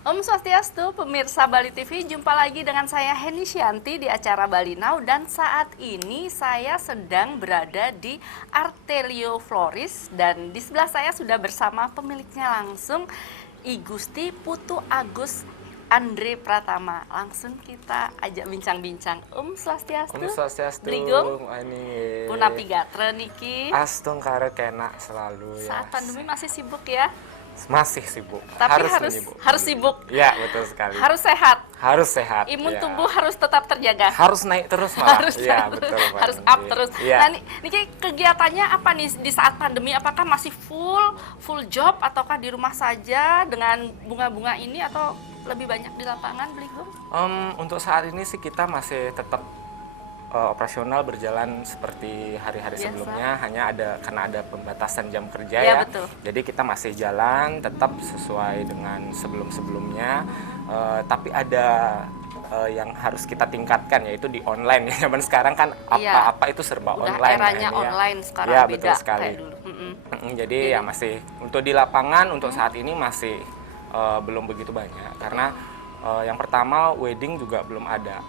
Om Swastiastu, pemirsa Bali TV, jumpa lagi dengan saya Heni Syanti di acara Bali Now, dan saat ini saya sedang berada di Artelio Floris dan di sebelah saya sudah bersama pemiliknya langsung, I Gusti Putu Agus Andre Pratama. Langsung kita ajak bincang-bincang. Om Swastiastu. Om Swastiastu. Bligong. Ani. Punapi gatre niki. Astung kare kena selalu ya. Saat pandemi masih sibuk ya? Masih sibuk. Tapi harus sibuk. Ya, betul sekali. Harus sehat. Harus sehat. Imun ya. tubuh harus tetap terjaga. Harus naik terus malah. Harus ya, naik betul. terus. Harus Pak. up terus. Ya. Nah, ini kegiatannya apa nih di saat pandemi? Apakah masih full job ataukah di rumah saja dengan bunga-bunga ini atau lebih banyak di lapangan, Bligong? Untuk saat ini sih kita masih tetap operasional berjalan seperti hari-hari Biasa. sebelumnya, hanya karena ada pembatasan jam kerja Ya, ya. betul. Jadi kita masih jalan tetap sesuai dengan sebelum-sebelumnya, tapi ada yang harus kita tingkatkan, yaitu di online ya. Zaman sekarang kan apa-apa itu serba Udah online eranya kan, ya. online sekarang, Ya, beda betul sekali. kayak dulu. Jadi ya masih untuk di lapangan untuk saat ini masih belum begitu banyak, karena yang pertama wedding juga belum ada.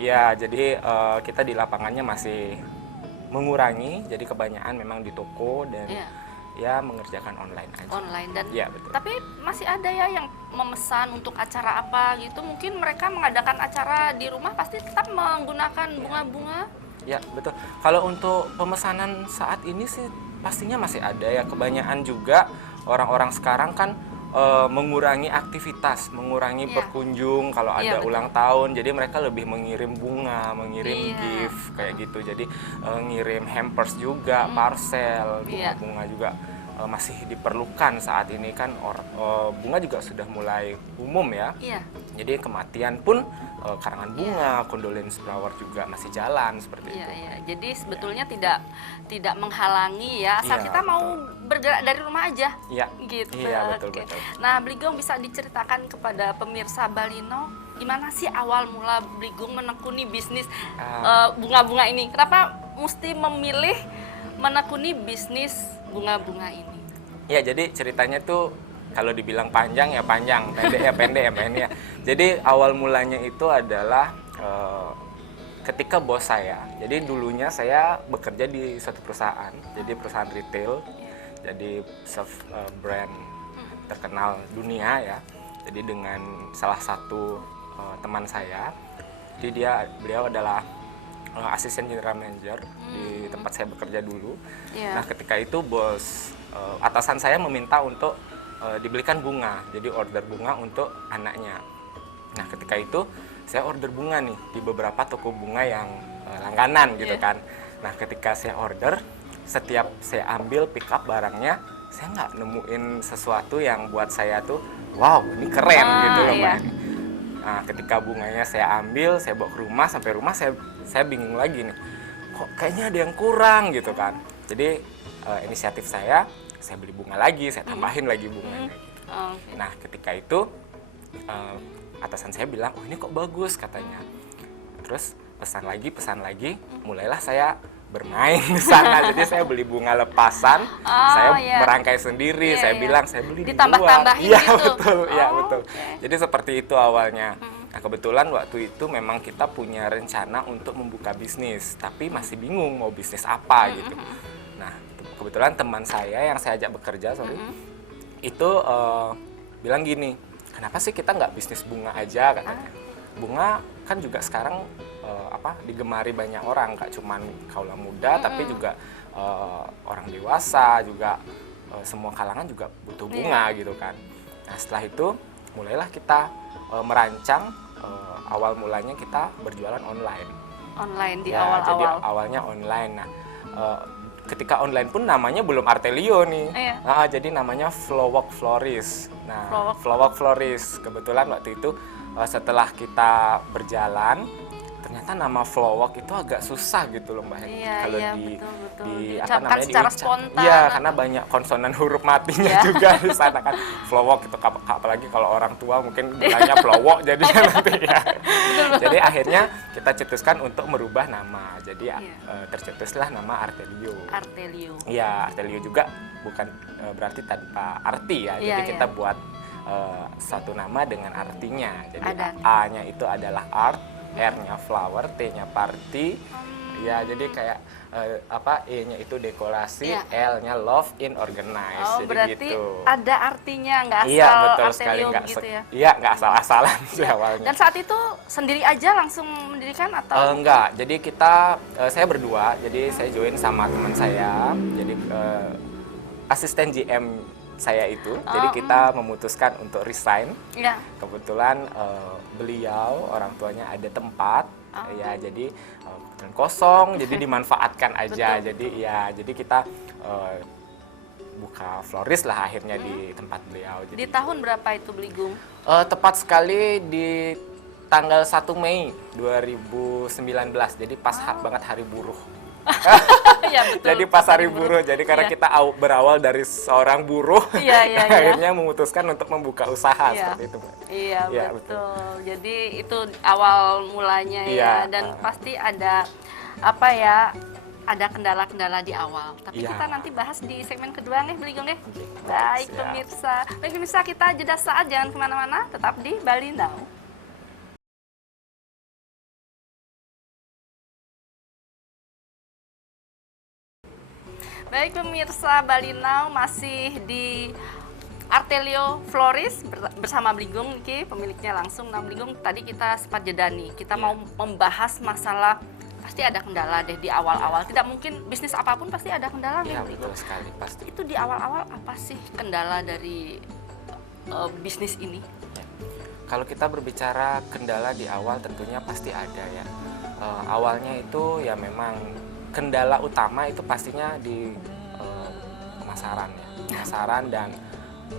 Ya, jadi kita di lapangannya masih mengurangi, jadi kebanyakan memang di toko dan ya mengerjakan online aja. Online dan ya, betul. Tapi masih ada ya yang memesan untuk acara apa gitu. Mungkin mereka mengadakan acara di rumah pasti tetap menggunakan bunga-bunga. Ya, betul. Kalau untuk pemesanan saat ini sih pastinya masih ada ya. Kebanyakan juga orang-orang sekarang kan mengurangi aktivitas, mengurangi berkunjung kalau ada ulang tahun. Jadi mereka lebih mengirim bunga, mengirim gift kayak gitu. Jadi ngirim hampers juga, parcel, bunga-bunga juga masih diperlukan saat ini kan. Bunga juga sudah mulai umum ya. Jadi kematian pun karangan bunga, condolence flower juga masih jalan seperti itu. Jadi sebetulnya tidak menghalangi ya, asal kita mau bergerak dari rumah aja. Gitu. Betul. Nah, Bligong bisa diceritakan kepada pemirsa Bali Now, gimana sih awal mula Bligong menekuni bisnis bunga-bunga ini? Kenapa mesti memilih menekuni bisnis bunga-bunga ini? Ya, jadi ceritanya tuh kalau dibilang panjang ya panjang, pendek ya pendek ya pendek ya. Jadi awal mulanya itu adalah ketika bos saya. Jadi dulunya saya bekerja di suatu perusahaan, jadi perusahaan retail, jadi brand terkenal dunia ya. Jadi dengan salah satu teman saya, jadi beliau adalah asisten general manager di tempat saya bekerja dulu. Nah, ketika itu bos atasan saya meminta untuk dibelikan bunga, jadi order bunga untuk anaknya. Nah, ketika itu saya order bunga nih di beberapa toko bunga yang langganan gitu kan. Nah, ketika saya order, setiap saya ambil pick up barangnya, saya nggak nemuin sesuatu yang buat saya tuh wow, ini keren gitu loh Mbak. Nah, ketika bunganya saya ambil, saya bawa ke rumah, sampai rumah saya bingung lagi nih, kok kayaknya ada yang kurang gitu kan. Jadi inisiatif saya beli bunga lagi, saya tambahin lagi bunganya gitu. Nah, ketika itu atasan saya bilang, oh ini kok bagus katanya. Terus pesan lagi, mulailah saya bermain di sana. Jadi saya beli bunga lepasan, saya merangkai sendiri, saya bilang saya beli di luar. Ditambah-tambahin gitu? Betul. Jadi seperti itu awalnya. Nah, kebetulan waktu itu memang kita punya rencana untuk membuka bisnis, tapi masih bingung mau bisnis apa gitu. Nah, kebetulan teman saya yang saya ajak bekerja, itu bilang gini, kenapa sih kita nggak bisnis bunga aja katanya. Bunga kan juga sekarang digemari banyak orang, gak cuman kaula muda, tapi juga orang dewasa juga, semua kalangan juga butuh bunga gitu kan. Nah, setelah itu mulailah kita merancang, awal mulanya kita berjualan online. Online di Ya, awal-awal. jadi awalnya online. Nah, ketika online pun namanya belum Artelio nih. Jadi namanya Flowwalk Floris. Nah, Flowwalk Floris. Kebetulan waktu itu setelah kita berjalan, ternyata nama Flowwalk itu agak susah gitu loh Mbak Heni. Kalau diucapkan secara spontan. Iya, karena banyak konsonan huruf matinya juga di sana kan. Flowwalk itu apalagi kalau orang tua mungkin bilangnya Flowwalk jadinya nanti ya. Jadi akhirnya kita cetuskan untuk merubah nama. Jadi tercetuslah nama Artelio. Artelio. Iya, Artelio juga bukan berarti tanpa arti ya. Jadi kita buat satu nama dengan artinya. Jadi Ada. A-nya itu adalah art, R-nya flower, T-nya party. Ya, jadi kayak E-nya itu dekorasi, Iya. L-nya love in organize. Oh, Jadi berarti gitu. ada artinya, nggak asal Iya, betul sekali, Artelio nggak gitu ya. iya, nggak asal-asalan sih awalnya. Dan saat itu sendiri aja langsung mendirikan atau? Enggak, jadi saya berdua, jadi saya join sama teman saya, jadi asisten GM saya itu, jadi kita memutuskan untuk resign. Iya. Kebetulan beliau, orang tuanya ada tempat, ya jadi kebetulan kosong, jadi dimanfaatkan aja. Betul, Jadi ya, jadi kita buka florist lah akhirnya di tempat beliau. Di Jadi, tahun berapa itu Beligung? tepat sekali di tanggal 1 Mei 2019, jadi pas banget hari buruh. Iya betul. Jadi pas hari buruh, jadi karena Iya. kita berawal dari seorang buruh, Iya, iya, iya. akhirnya memutuskan untuk membuka usaha Iya. seperti itu, Mbak. Iya Iya, betul. Jadi itu awal mulanya ya, Iya, dan pasti ada apa ya? Ada kendala-kendala di awal. Tapi Iya. kita nanti bahas di segmen kedua nih, Beligong ya. Oke, Baik siap. pemirsa, baik pemirsa kita jeda saat, jangan kemana-mana, tetap di Bali Now. Baik pemirsa, Bali Now masih di Artelio Floris bersama Bligong Niki, pemiliknya langsung. Nah Bligong, tadi kita sempat jeda nih, kita mau membahas masalah pasti ada kendala deh di awal-awal. Tidak mungkin bisnis apapun pasti ada kendala nih Iya, Bligong. betul sekali, pasti. Itu di awal-awal apa sih kendala dari bisnis ini? Ya. Kalau kita berbicara kendala di awal tentunya pasti ada ya. Awalnya itu ya memang kendala utama itu pastinya di pemasaran ya. Pemasaran dan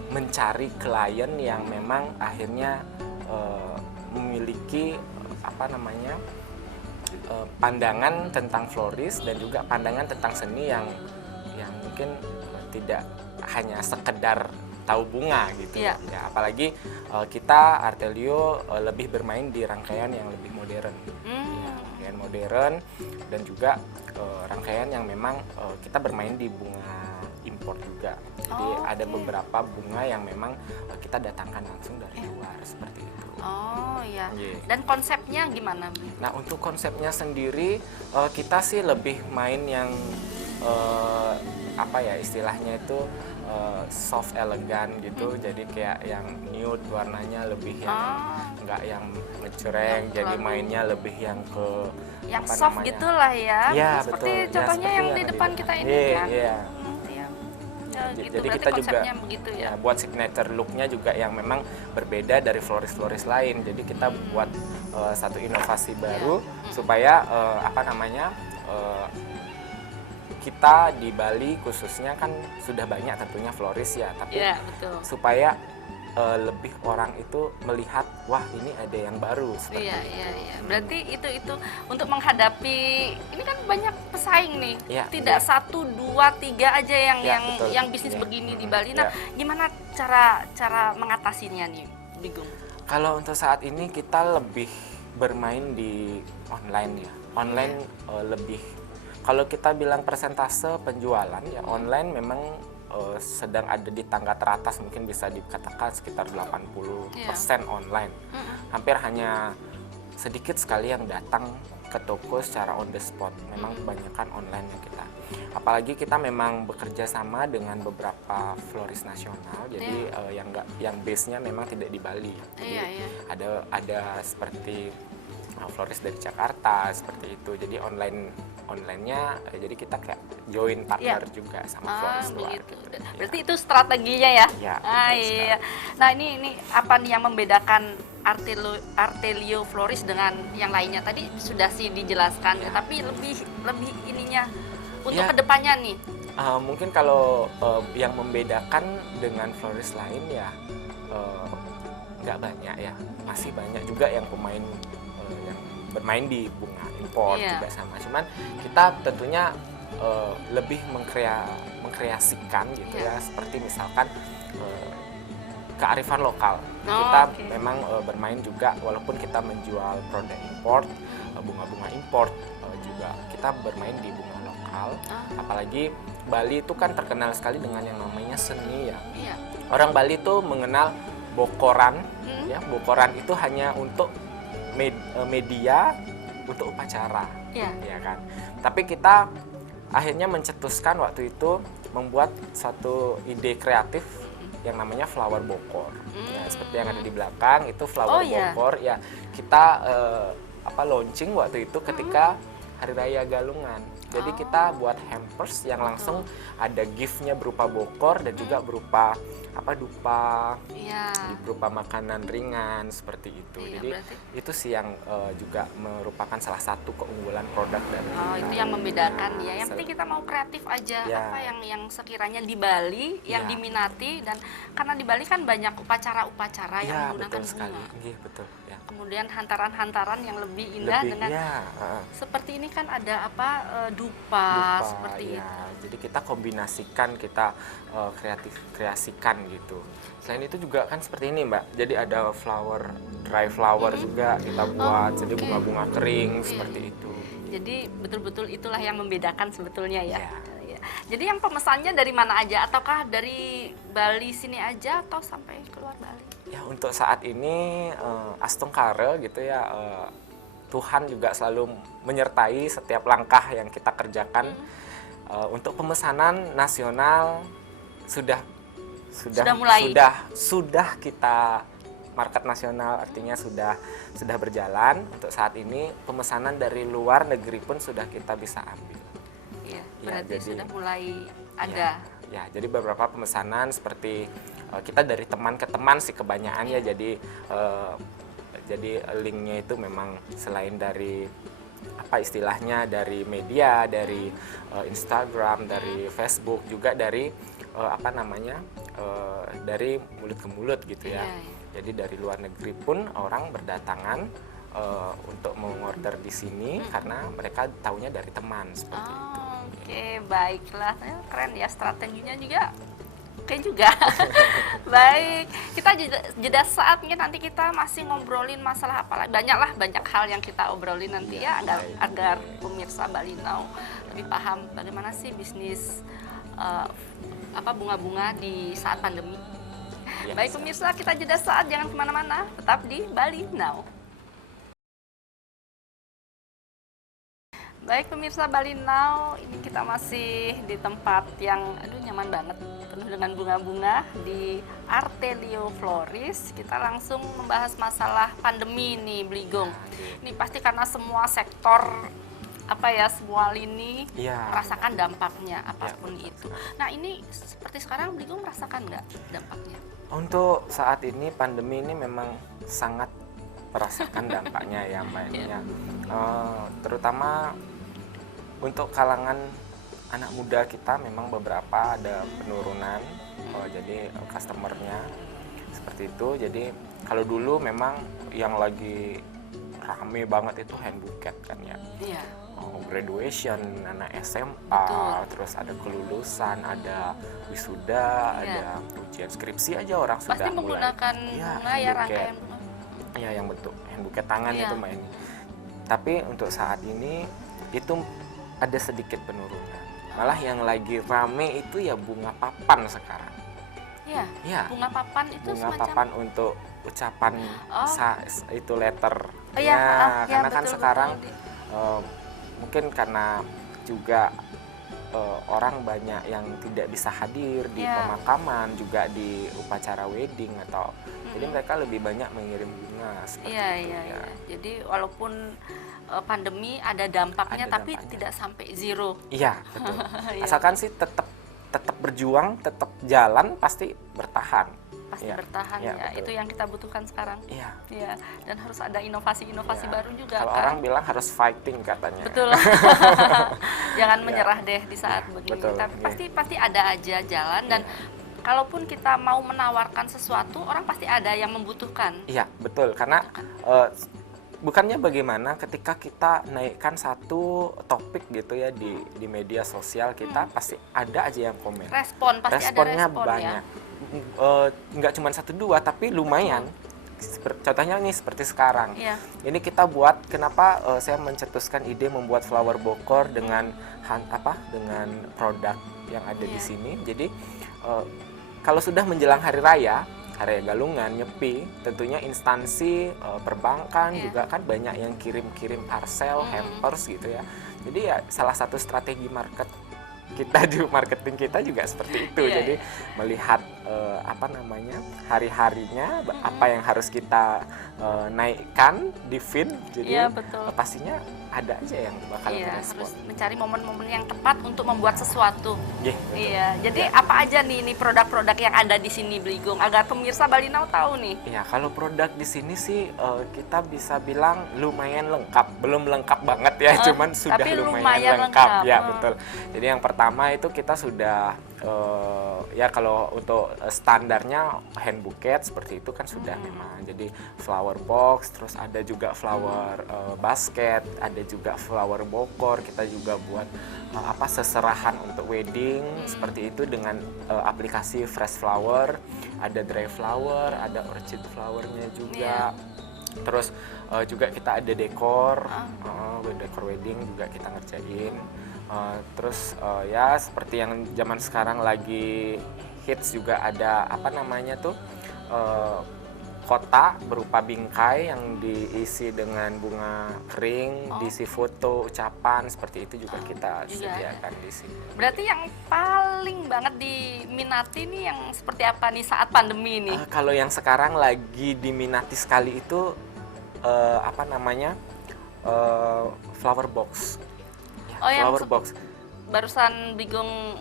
mencari klien yang memang akhirnya memiliki pandangan tentang floris dan juga pandangan tentang seni yang mungkin tidak hanya sekedar tahu bunga gitu. Iya. Ya, apalagi kita Artelio lebih bermain di rangkaian yang lebih modern. Ya, rangkaian modern dan juga rangkaian yang memang kita bermain di bunga impor juga. Jadi ada beberapa bunga yang memang kita datangkan langsung dari luar seperti itu. Oh iya. Iya. Dan konsepnya gimana? Nah, untuk konsepnya sendiri kita sih lebih main yang istilahnya itu soft elegan gitu. Jadi kayak yang nude warnanya lebih yang nggak yang ngejreng, jadi mainnya lebih yang ke Yang soft gitulah ya. Iya, Seperti betul. Ya, contohnya seperti yang yang di ada depan di kita depan. ini Iya, kan. iya. Iya. Ya, gitu. Jadi Berarti kita juga konsepnya begitu ya. buat signature look-nya juga yang memang berbeda dari floris-floris lain. Jadi kita buat satu inovasi baru supaya kita di Bali khususnya kan sudah banyak tentunya floris ya, tapi Iya, betul. supaya lebih orang itu melihat, wah ini ada yang baru seperti Iya, itu. iya, iya. Berarti itu untuk menghadapi ini kan banyak pesaing nih. Iya, Tidak iya. 1, 2, 3 aja Iya, betul. yang bisnis Iya. begini di Bali. Nah, Iya. gimana cara mengatasinya nih, Bigum? Kalau untuk saat ini kita lebih bermain di online ya. Online lebih, kalau kita bilang persentase penjualan ya online memang sedang ada di tangga teratas, mungkin bisa dikatakan sekitar 80% online. Hampir hanya sedikit sekali yang datang ke toko secara on the spot. Memang kebanyakan online ya kita. Apalagi kita memang bekerja sama dengan beberapa floris nasional. Jadi yang base-nya memang tidak di Bali. Jadi Iya, iya. ada seperti floris dari Jakarta seperti itu. Jadi onlinenya jadi kita kayak join partner juga sama floris luar. Begitu. Gitu. Berarti itu strateginya ya? Iya, Ah, betul iya. Nah, ini apa nih yang membedakan Artelio Floris dengan yang lainnya? Tadi sudah sih dijelaskan, tapi lebih ininya untuk Iya. kedepannya nih. Mungkin kalau yang membedakan dengan floris lain ya nggak banyak ya, masih banyak juga yang pemain yang bermain di bunga impor Iya. juga sama. Cuman kita tentunya lebih mengkreasikan gitu Iya. ya, seperti misalkan kearifan lokal. Oh, Kita oke. memang bermain juga walaupun kita menjual produk import, bunga-bunga import juga kita bermain di bunga lokal. Apalagi Bali itu kan terkenal sekali dengan yang namanya seni ya. Iya. Orang Bali itu mengenal bokoran, ya bokoran itu hanya untuk media untuk upacara, Ya. ya kan. Tapi kita akhirnya mencetuskan waktu itu membuat satu ide kreatif yang namanya flower bokor. Ya, seperti yang ada di belakang itu flower bokor. Ya, kita launching waktu itu ketika Hari Raya Galungan. Jadi kita buat hampers yang langsung ada gift-nya berupa bokor dan juga berupa dupa, berupa makanan ringan seperti itu. Jadi berarti itu sih yang juga merupakan salah satu keunggulan produk dari kita. itu yang membedakan ya. Yang penting kita mau kreatif aja, apa yang sekiranya di Bali yang diminati, dan karena di Bali kan banyak upacara-upacara yang menggunakan betul sekali. bunga. Iya, betul. Ya. Kemudian hantaran-hantaran yang lebih indah dengan seperti ini kan ada dupa seperti itu. Jadi kita kombinasikan, kita kreasikan gitu. Selain itu juga kan seperti ini, Mbak. Jadi ada dry flower juga kita buat. Jadi bunga-bunga kering seperti itu. Jadi betul-betul itulah yang membedakan sebetulnya ya. Ya. Jadi yang pemesannya dari mana aja, ataukah dari Bali sini aja atau sampai keluar Bali? Ya, untuk saat ini Astungkare gitu ya. Tuhan juga selalu menyertai setiap langkah yang kita kerjakan. Untuk pemesanan nasional sudah kita market nasional, artinya sudah berjalan. Untuk saat ini pemesanan dari luar negeri pun sudah kita bisa ambil. Iya, berarti jadi, sudah mulai ada. Ya, jadi beberapa pemesanan seperti kita dari teman ke teman sih kebanyakan ya. Jadi linknya itu memang selain dari istilahnya dari media, dari Instagram, dari Facebook, juga dari dari mulut ke mulut gitu ya. Jadi dari luar negeri pun orang berdatangan untuk mengorder di sini karena mereka taunya dari teman seperti itu. Oke, baiklah. Keren ya, strateginya juga. Oke juga. Baik, kita jeda saatnya, nanti kita masih ngobrolin masalah apa lagi. Banyak hal yang kita obrolin nanti ya, agar pemirsa Bali Now lebih paham bagaimana sih bisnis bunga-bunga di saat pandemi. Ya, baik pemirsa, kita jeda saat, jangan kemana-mana, tetap di Bali Now. Baik pemirsa Bali Now, ini kita masih di tempat yang nyaman banget, penuh dengan bunga-bunga di Artelio Floris. Kita langsung membahas masalah pandemi nih, Bligong. Ini pasti karena semua sektor semua lini merasakan dampaknya apapun itu. Nah, ini seperti sekarang Bligong merasakan nggak dampaknya? Untuk saat ini pandemi ini memang sangat merasakan dampaknya ya, Mbak. Terutama untuk kalangan anak muda kita memang beberapa ada penurunan, jadi customernya seperti itu. Jadi kalau dulu memang yang lagi rame banget itu hand bouquet kan ya. Iya. Graduation, anak SMA, terus ada kelulusan, ada wisuda, ada ujian skripsi aja orang pasti sudah menggunakan bunga ya, rangkaian bunga. Iya, yang bentuk hand bouquet tangan itu Mbak ini. Tapi untuk saat ini itu ada sedikit penurunan. Malah yang lagi rame itu ya bunga papan sekarang. Iya. Ya. Bunga papan itu bunga semacam papan untuk ucapan itu letter. Karena kan sekarang mungkin karena juga orang banyak yang tidak bisa hadir di pemakaman, juga di upacara wedding atau jadi mereka lebih banyak mengirim bunga seperti itu. Iya. Jadi walaupun pandemi ada dampaknya, tapi tidak sampai zero. Iya, betul. Asalkan sih tetap berjuang, tetap jalan, pasti bertahan. Pasti bertahan ya. Itu yang kita butuhkan sekarang. Iya. Dan harus ada inovasi-inovasi baru juga. Kalau orang bilang harus fighting katanya. Betul. Jangan menyerah deh di saat begini. Betul. Tapi pasti ada aja jalan, dan kalaupun kita mau menawarkan sesuatu, orang pasti ada yang membutuhkan. Iya, betul. Karena bukannya bagaimana ketika kita naikkan satu topik gitu ya di media sosial kita, pasti ada aja yang komen. Responnya ada respon banyak. Nggak cuma 1-2 tapi lumayan. Contohnya nih seperti sekarang. Ini kita buat, kenapa saya mencetuskan ide membuat flower bokor dengan produk yang ada di sini. Jadi kalau sudah menjelang hari raya area Galungan, Nyepi, tentunya instansi perbankan Iya. juga kan banyak yang kirim-kirim parcel, hampers gitu ya. Jadi ya salah satu strategi kita di marketing kita juga seperti itu. Iya, Jadi iya. melihat apa namanya hari-harinya apa yang harus kita naikkan di feed. Jadi Iya, betul. pastinya ada aja yang bakal Iya, merespon. harus mencari momen-momen yang tepat untuk membuat sesuatu. Iya, betul. Iya, jadi apa aja nih ini produk-produk yang ada di sini Bligong agar pemirsa Bali Now tahu nih. Ya, kalau produk di sini sih kita bisa bilang lumayan lengkap. Belum lengkap banget ya, cuman sudah tapi lumayan lumayan lengkap. lengkap. Ya, betul. Jadi yang pertama itu kita sudah ya kalau untuk standarnya hand bouquet seperti itu kan sudah memang. Jadi flower box, terus ada juga flower basket, ada juga flower bokor. Kita juga buat apa seserahan untuk wedding seperti itu dengan aplikasi fresh flower, ada dry flower, ada orchid flowernya juga. Terus juga kita ada dekor, dekor wedding juga kita ngerjain. Terus ya seperti yang zaman sekarang lagi hits juga ada apa namanya tuh kotak berupa bingkai yang diisi dengan bunga kering, diisi foto, ucapan seperti itu juga kita sediakan di sini. Berarti yang paling banget diminati nih yang seperti apa nih saat pandemi ini? Kalau yang sekarang lagi diminati sekali itu apa namanya flower box. Oh, yang Flower box. barusan Bigong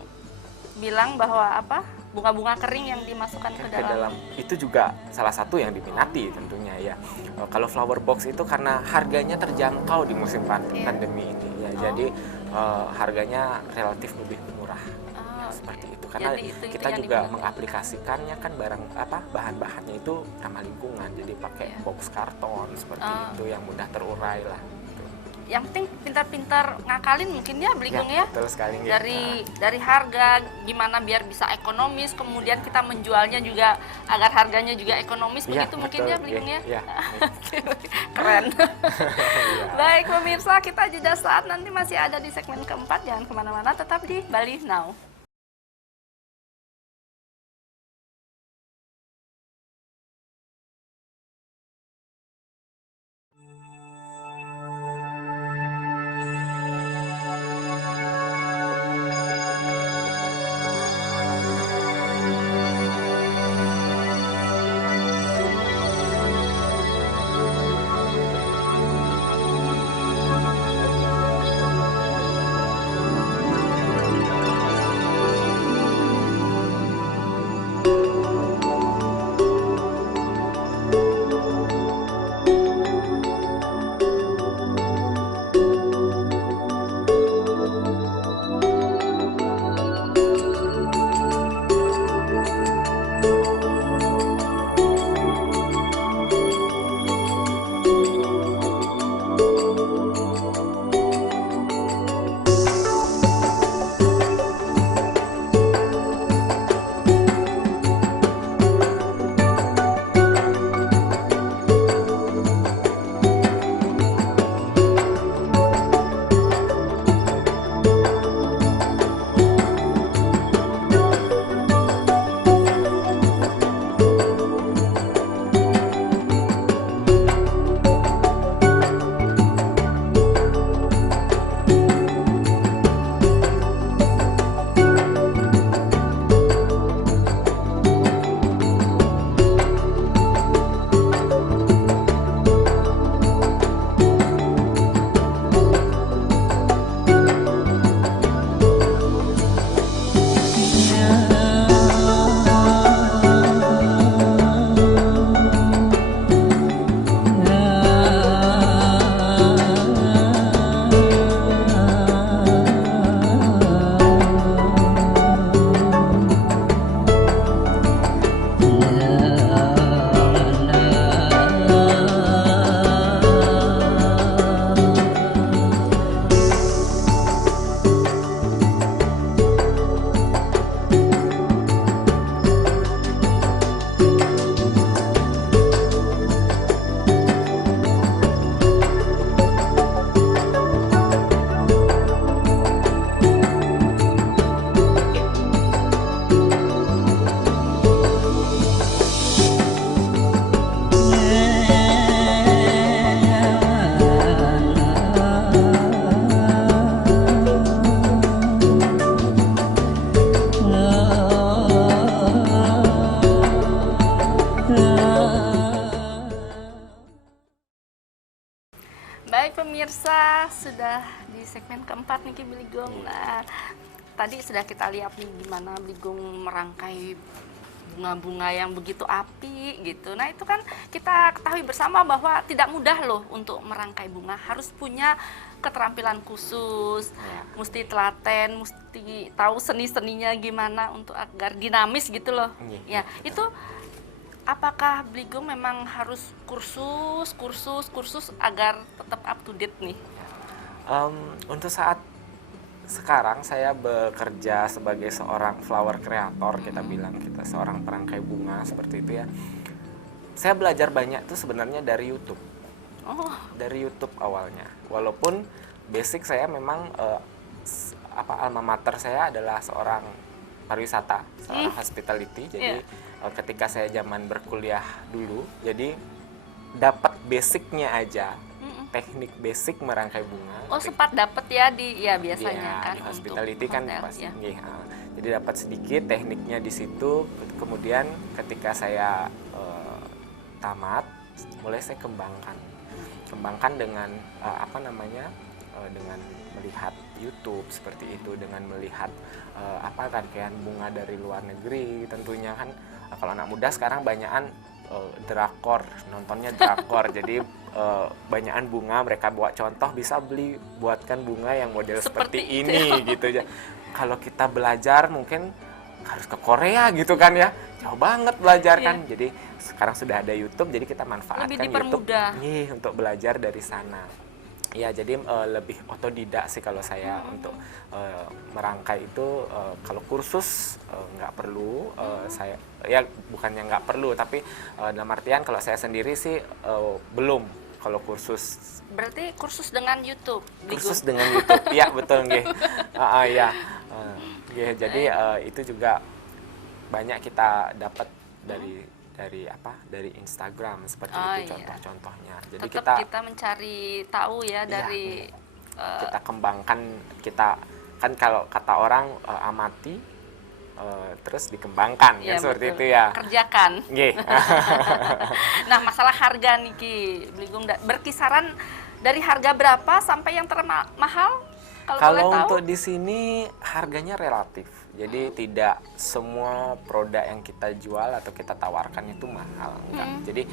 bilang bahwa apa? Bunga-bunga kering yang dimasukkan ke dalam. Itu juga salah satu yang diminati tentunya ya. Kalau flower box itu karena harganya terjangkau di musim pandemi ini ya. Jadi harganya relatif lebih murah. Seperti itu karena Itu kita yang juga diminati. mengaplikasikannya kan barang apa bahan-bahannya itu ramah lingkungan. Jadi pakai box karton seperti itu yang mudah terurai lah. Yang penting pintar-pintar ngakalin mungkin ya Bligong ya. Betul sekali. Ya. Dari harga gimana biar bisa ekonomis, kemudian kita menjualnya juga agar harganya juga ekonomis, Ya, begitu mungkin betul. ya Bligong ya. Ya. Keren. Ya. Baik pemirsa, kita jeda saat nanti masih ada di segmen keempat, jangan kemana-mana, tetap di Bali Now. Baik pemirsa, sudah di segmen keempat nih Ki Beligong. Nah, tadi sudah kita lihat nih gimana Beligong merangkai bunga-bunga yang begitu apik gitu. Nah, itu kan kita ketahui bersama bahwa tidak mudah loh untuk merangkai bunga, harus punya keterampilan khusus, mesti telaten, mesti tahu seni-seninya gimana untuk agar dinamis gitu loh. Ya, itu apakah Beligong memang harus kursus agar tetap up to date nih? Untuk saat sekarang saya bekerja sebagai seorang flower creator, kita bilang kita seorang perangkai bunga seperti itu ya. Saya belajar banyak tuh sebenarnya dari YouTube. Dari YouTube awalnya. Walaupun basic saya memang alma mater saya adalah seorang pariwisata, seorang hospitality. Jadi ketika saya zaman berkuliah dulu, jadi dapat basicnya aja. Teknik basic merangkai bunga. Sempat dapat ya biasanya kan di hospitality untuk kan hotel, pas ya. Jadi dapat sedikit tekniknya di situ. Kemudian ketika saya tamat, mulai saya kembangkan dengan dengan melihat YouTube seperti itu, dengan melihat rangkaian bunga dari luar negeri. Tentunya kan kalau anak muda sekarang banyakan drakor, nontonnya drakor. Jadi banyakan bunga mereka buat contoh, bisa buatkan bunga yang model seperti ini gitu ya. Kalau kita belajar mungkin harus ke Korea gitu kan ya, jauh banget belajar kan. Jadi sekarang sudah ada YouTube, jadi kita manfaatkan YouTube untuk belajar dari sana. Ya, jadi lebih otodidak sih kalau saya untuk merangkai itu. Kalau kursus nggak perlu, saya ya bukannya nggak perlu, tapi dalam artian kalau saya sendiri sih belum. Kalau kursus, berarti kursus dengan YouTube. Kursus dengan YouTube, ya betul nggih. Jadi itu juga banyak kita dapat dari Instagram seperti itu contoh-contohnya. Jadi kita mencari tahu ya dari kita kembangkan, kita kan kalau kata orang amati terus dikembangkan ya, seperti itu ya. Kerjakan. Nah, masalah harga nih Ki Beligong, berkisaran dari harga berapa sampai yang termahal? Kalau untuk di sini harganya relatif. Jadi tidak semua produk yang kita jual atau kita tawarkan itu mahal, enggak. Jadi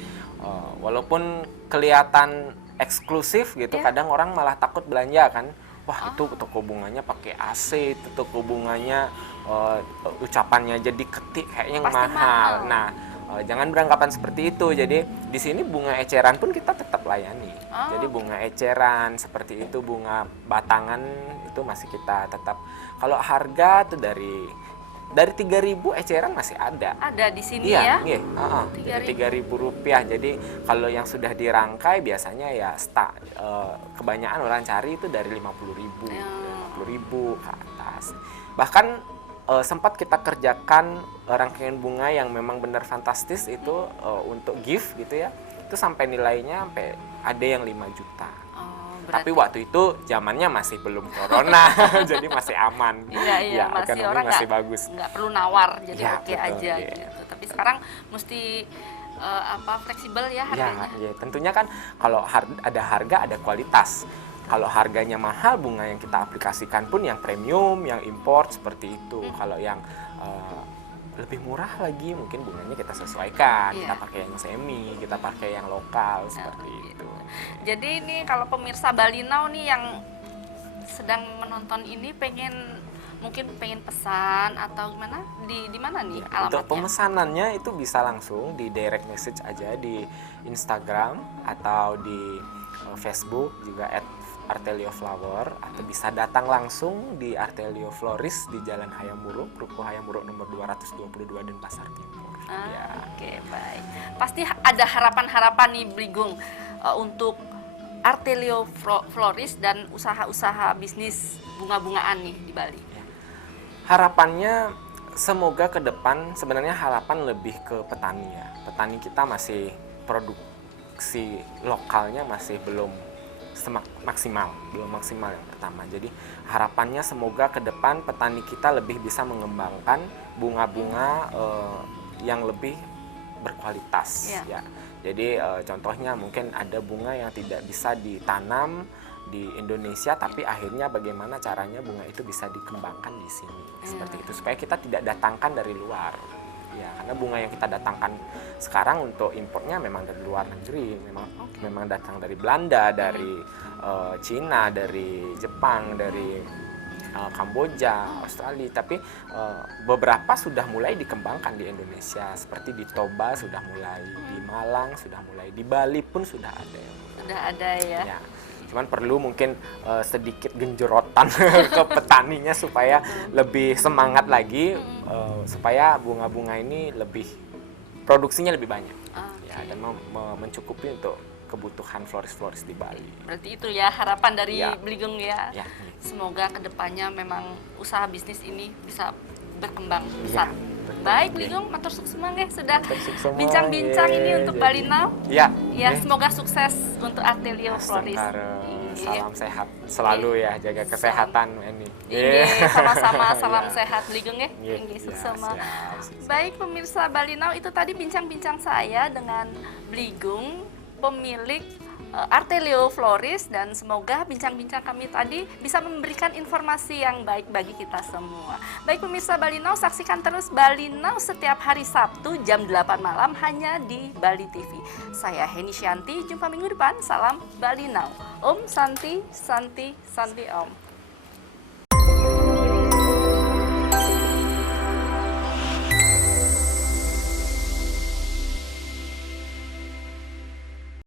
walaupun kelihatan eksklusif gitu, kadang orang malah takut belanja kan. Wah, itu toko bunganya pakai AC, itu toko bunganya ucapannya jadi ketik kayaknya yang mahal. Nah, jangan beranggapan seperti itu. Jadi di sini bunga eceran pun kita tetap layani. Jadi bunga eceran seperti itu, bunga batangan itu masih kita tetap. Kalau harga tuh dari 3.000 eceran masih ada. Ada di sini ya? Iya, dari Rp3.000. Jadi kalau yang sudah dirangkai biasanya ya kebanyakan orang cari itu dari 50.000, 50.000 ke atas. Bahkan sempat kita kerjakan rangkaian bunga yang memang benar fantastis itu untuk gift gitu ya. Itu sampai nilainya sampai ada yang 5 juta. Tapi waktu itu zamannya masih belum corona, jadi masih aman. Iya, masih orang masih bagus. Nggak perlu nawar, jadi oke aja iya. gitu. Tapi sekarang mesti fleksibel ya harganya. Ya, tentunya kan kalau ada harga ada kualitas. Kalau harganya mahal, bunga yang kita aplikasikan pun yang premium, yang import seperti itu. Kalau yang lebih murah lagi, mungkin bunganya kita sesuaikan. Kita pakai yang semi, kita pakai yang lokal seperti itu. Jadi ini kalau pemirsa Bali Now nih yang sedang menonton ini mungkin pengen pesan atau gimana, di mana nih alamatnya? Untuk pemesanannya itu bisa langsung di direct message aja di Instagram atau di Facebook juga @Artelio Flower, atau bisa datang langsung di Artelio Floris di Jalan Hayam Muruk, Ruko Hayam Muruk nomor 222 Denpasar Timur. Oke, baik. Pasti ada harapan-harapan nih Beligong untuk Artelio Floris dan usaha-usaha bisnis bunga-bungaan nih di Bali. Harapannya semoga ke depan, sebenarnya harapan lebih ke petani ya. Petani kita masih produksi lokalnya masih belum maksimal yang pertama. Jadi harapannya semoga ke depan petani kita lebih bisa mengembangkan bunga-bunga yang lebih berkualitas ya. Jadi contohnya mungkin ada bunga yang tidak bisa ditanam di Indonesia, tapi akhirnya bagaimana caranya bunga itu bisa dikembangkan di sini, seperti itu, supaya kita tidak datangkan dari luar. Ya, karena bunga yang kita datangkan sekarang untuk impornya memang dari luar negeri, memang datang dari Belanda, dari Cina, dari Jepang, dari Kamboja, Australia, tapi beberapa sudah mulai dikembangkan di Indonesia, seperti di Toba sudah mulai, di Malang sudah mulai, di Bali pun sudah ada. Sudah ada ya. Ya, cuman perlu mungkin sedikit genjorotan ke petaninya supaya lebih semangat lagi, supaya bunga-bunga ini lebih produksinya lebih banyak, ya, dan mencukupi untuk kebutuhan floris-floris di Bali. Berarti itu ya harapan dari Ya. Bligong ya. Ya. Semoga kedepannya memang usaha bisnis ini bisa berkembang Ya, besar. betul. Baik Bligong, matur sukses ya sudah Matur sukses, bincang-bincang ye, ini untuk jadi. Bali Now. Ya, Ya, semoga sukses untuk Artelio Floris. salam sehat selalu ya, jaga kesehatan ini. Iya, sama-sama salam Ya. sehat Bligong ya. Iya, Inggih, iya, sesama. siap. Baik pemirsa Bali Now, itu tadi bincang-bincang saya dengan Bligong, pemilik Artelio Floris, dan semoga bincang-bincang kami tadi bisa memberikan informasi yang baik bagi kita semua. Baik pemirsa Bali Now, saksikan terus Bali Now setiap hari Sabtu jam 8 malam hanya di Bali TV. Saya Heni Syanti, jumpa minggu depan. Salam Bali Now. Om Santi, Santi, Santi Om.